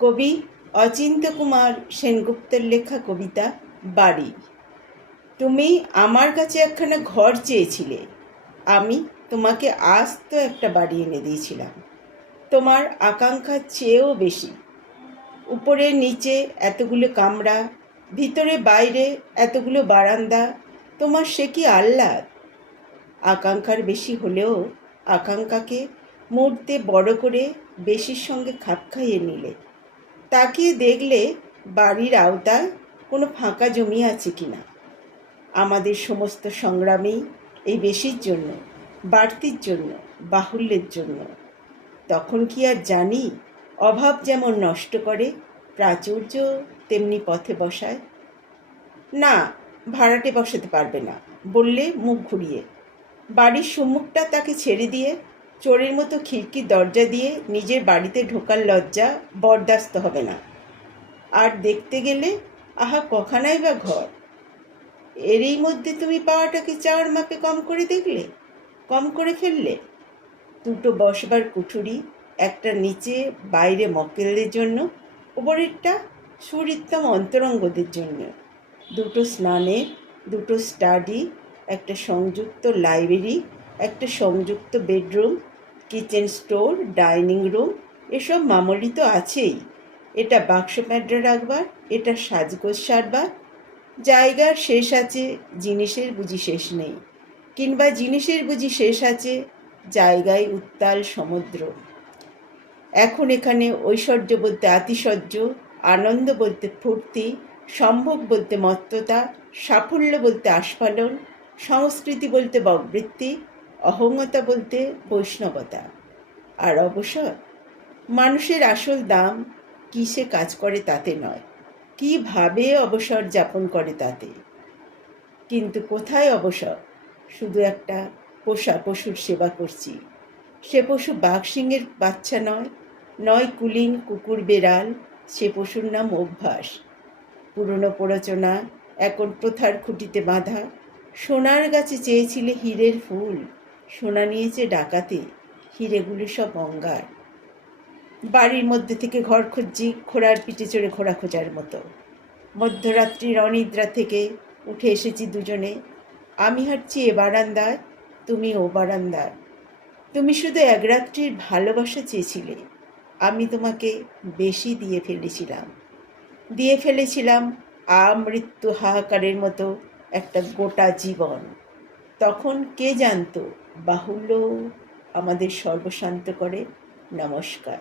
কবি অচিন্ত্য কুমার সেনগুপ্তের লেখা কবিতা বাড়ি। তুমি আমার কাছে একখানা ঘর চেয়েছিলে, আমি তোমাকে আস্ত একটা বাড়ি এনে দিয়েছিলাম। তোমার আকাঙ্ক্ষার চেয়েও বেশি। উপরে নিচে এতগুলো কামরা, ভিতরে বাইরে এতগুলো বারান্দা, তোমার সে কি আহ্লাদ! আকাঙ্ক্ষার বেশি হলেও আকাঙ্ক্ষাকে মুহূর্তে বড় করে বেশির সঙ্গে খাপ খাইয়ে নিলে। তাকিয়ে দেখলে বাড়ির আওতায় কোনো ফাঁকা জমি আছে কিনা। আমাদের সমস্ত সংগ্রামই এই বেশির জন্য, বাড়তির জন্য, বাহুল্যের জন্য। তখন কি আর জানি অভাব যেমন নষ্ট করে, প্রাচুর্য তেমনি পথে বসায়। না, ভাড়াটে বসাতে পারবে না বললে মুখ ঘুরিয়ে। বাড়ির সম্মুখটা তাকে ছেড়ে দিয়ে চোরের মতো খিড়কির দরজা দিয়ে নিজের বাড়িতে ঢোকার লজ্জা বরদাস্ত হবে না। আর দেখতে গেলে আহা কখানাই বা ঘর! এরই মধ্যে তুমি পাওয়াটাকে চাওয়ার মাপে কম করে দেখলে, কম করে ফেললে। দুটো বসবার কুঠুরি, একটা নিচে বাইরে মক্কেলদের জন্য, ওপরেরটা সুরিত্তম অন্তরঙ্গদের জন্য। দুটো স্নানের, দুটো স্টাডি, একটা সংযুক্ত লাইব্রেরি, একটা সংযুক্ত bedroom, kitchen store, dining room, এসব মামুলি তো আছেই। এটা বাক্স প্যাডরা রাখবার, এটা সাজগোজ সারবার। জায়গার শেষ আছে, জিনিসের বুঝি শেষ নেই, কিংবা জিনিসের বুঝি শেষ আছে, জায়গায় উত্তাল সমুদ্র। এখন এখানে ঐশ্বর্য বলতে আতিশয্য, আনন্দ বলতে ফুর্তি, সম্ভোগ বলতে মত্ততা, সাফল্য বলতে আস্ফালন, সংস্কৃতি বলতে বকবৃত্তি, অহংতা বলতে বৈষ্ণবতা। আর অবসর, মানুষের আসল দাম কিসে কাজ করে তাতে নয়, কিভাবে অবসর যাপন করে তাতে। কিন্তু কোথায় অবসর? শুধু একটা পোষা পশুর সেবা করছি। সে পশু বাঘ সিংহের বাচ্চা নয়, নয় কুলীন কুকুর বেড়াল, সে পশুর নাম অভ্যাস। পুরনো প্ররোচনা এখন প্রথার খুঁটিতে বাঁধা। সোনার গাছে চেয়েছিলে হীরের ফুল, সোনা নিয়েছে ডাকাতে, হীরেগুলি সব অঙ্গার। বাড়ির মধ্যে থেকে ঘর খুঁজছি ঘোড়ার পিঠে চড়ে ঘোড়া খোঁজার মতো। মধ্যরাত্রির অনিদ্রা থেকে উঠে এসেছি দুজনে। আমি হাঁটছি এ বারান্দায়, তুমি ও বারান্দায়। তুমি শুধু এক রাত্রির ভালোবাসা চেয়েছিলে, আমি তোমাকে বেশি দিয়ে ফেলেছিলাম আমৃত্যু হাহাকারের মতো একটা গোটা জীবন। তখন কে জানতো বাহুল্য আমাদের সর্বশান্ত করে। নমস্কার।